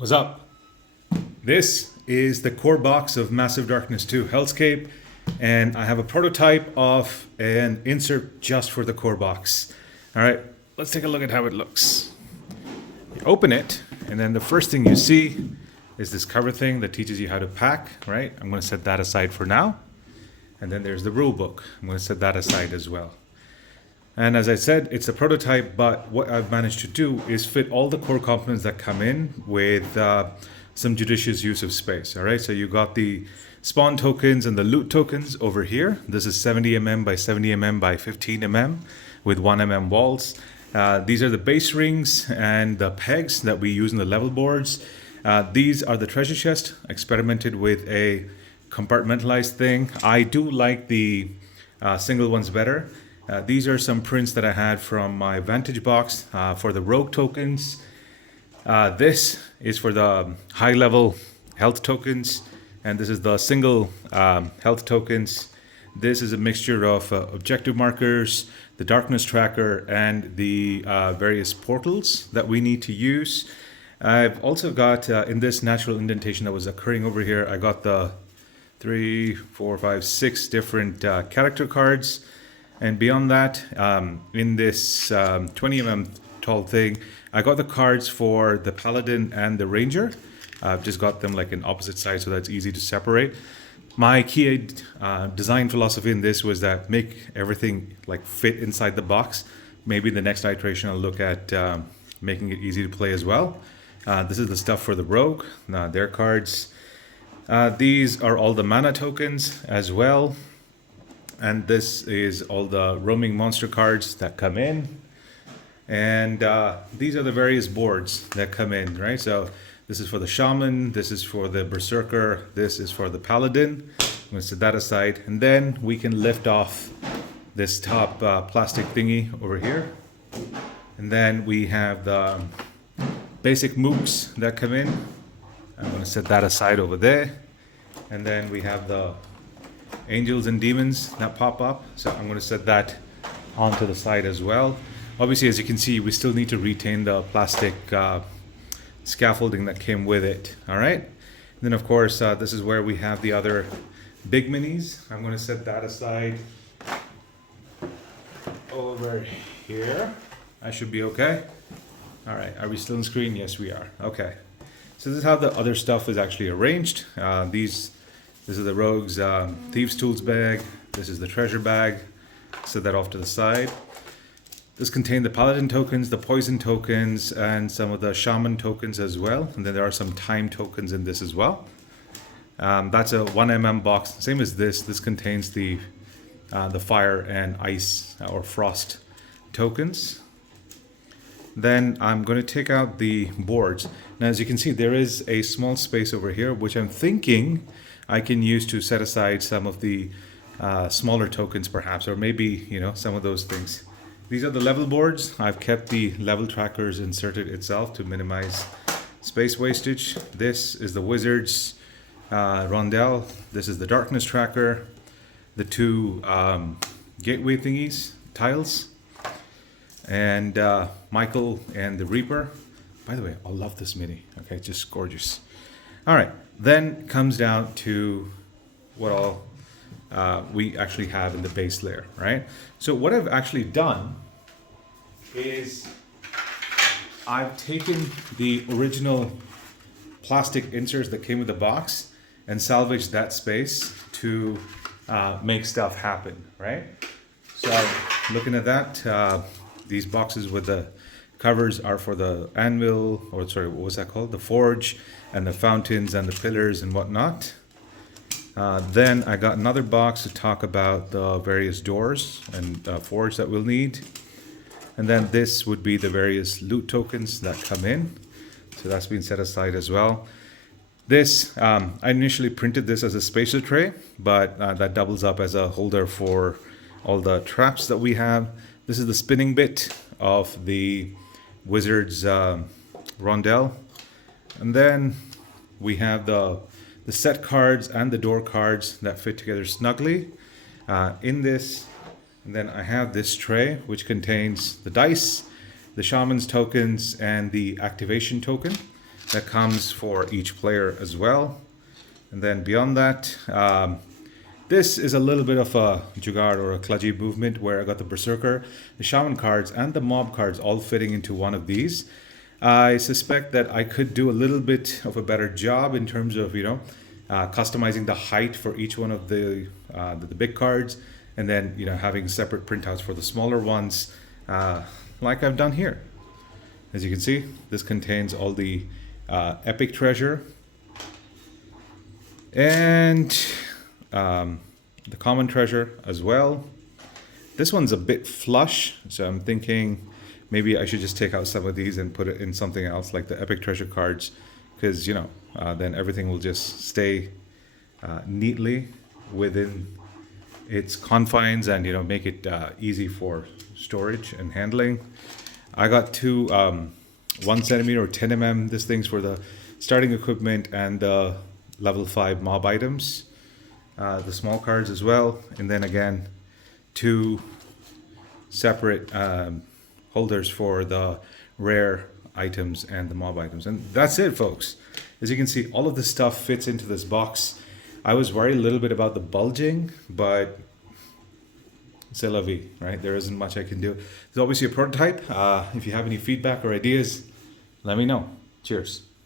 What's up? This is the core box of Massive Darkness 2 Hellscape, and I have a prototype of an insert just for the core box. All right, let's take a look at how it looks. You open it, and then the first thing you see is this cover thing that teaches you how to pack, right? I'm going to set that aside for now. And then there's the rule book. I'm going to set that aside as well. And as I said, it's a prototype, but what I've managed to do is fit all the core components that come in with some judicious use of space. All right, so you got the spawn tokens and the loot tokens over here. This is 70 mm by 70 mm by 15 mm with 1 mm walls. These are the base rings and the pegs that we use in the level boards. These are the treasure chest. I experimented with a compartmentalized thing. I do like the single ones better. These are some prints that I had from my Vantage box for the rogue tokens. This is for the high level health tokens, and this is the single health tokens. This is a mixture of objective markers, the darkness tracker, and the various portals that we need to use. I've also got in this natural indentation that was occurring over here, I got the 3, 4, 5, 6 different character cards. And beyond that, in this 20 mm tall thing, I got the cards for the Paladin and the Ranger. I've just got them like in opposite sides so that's easy to separate. My key design philosophy in this was that make everything like fit inside the box. Maybe the next iteration I'll look at making it easy to play as well. This is the stuff for the Rogue, their cards. These are all the mana tokens as well. And this is all the roaming monster cards that come in. And these are the various boards that come in, right? So this is for the Shaman, this is for the Berserker, this is for the Paladin. I'm going to set that aside. And then we can lift off this top plastic thingy over here. And then we have the basic mooks that come in. I'm going to set that aside over there. And then we have the angels and demons that pop up, so I'm going to set that onto the side as well. Obviously, as you can see, we still need to retain the plastic scaffolding that came with it. All right, and then of course this is where we have the other big minis. I'm going to set that aside over here. I should be okay. All right, are we still on screen? Yes, we are. Okay, so this is how the other stuff is actually arranged. This is the Rogue's Thieves' Tools bag. This is the treasure bag. Set that off to the side. This contains the Paladin tokens, the Poison tokens, and some of the Shaman tokens as well. And then there are some Time tokens in this as well. That's a 1 mm box, same as this. This contains the Fire and Ice or Frost tokens. Then I'm going to take out the boards. Now, as you can see, there is a small space over here, which I'm thinking I can use to set aside some of the smaller tokens perhaps, or maybe, some of those things. These are the level boards. I've kept the level trackers inserted itself to minimize space wastage. This is the Wizard's rondel. This is the darkness tracker. The 2 gateway thingies, tiles. And Michael and the Reaper. By the way, I love this mini. Okay, just gorgeous. All right, then comes down to what all we actually have in the base layer, right? So what I've actually done is I've taken the original plastic inserts that came with the box and salvaged that space to make stuff happen, right? So looking at that, these boxes with the covers are for the anvil, or sorry, what was that called? The forge, and the fountains and the pillars and whatnot. Then I got another box to talk about the various doors and forge that we'll need. And then this would be the various loot tokens that come in. So that's been set aside as well. This, I initially printed this as a spacer tray, but that doubles up as a holder for all the traps that we have. This is the spinning bit of the Wizard's rondel. And then we have the set cards and the door cards that fit together snugly in this. And then I have this tray which contains the dice, the shaman's tokens, and the activation token. that comes for each player as well. And then beyond that, this is a little bit of a jugaad or a kludgy movement where I got the Berserker, the Shaman cards, and the Mob cards all fitting into one of these. I suspect that I could do a little bit of a better job in terms of, customizing the height for each one of the big cards, and then, having separate printouts for the smaller ones, like I've done here. As you can see, this contains all the epic treasure and the common treasure as well. This one's a bit flush, so I'm thinking maybe I should just take out some of these and put it in something else like the epic treasure cards, because then everything will just stay neatly within its confines and make it easy for storage and handling. I got two 1 centimeter or 10 mm. This thing's for the starting equipment and the level 5 mob items, the small cards as well, and then again 2 separate holders for the rare items and the mob items. And that's it, folks. As you can see, all of this stuff fits into this box. I was worried a little bit about the bulging, but c'est la vie, right? There isn't much I can do. There's obviously a prototype. If you have any feedback or ideas, let me know. Cheers.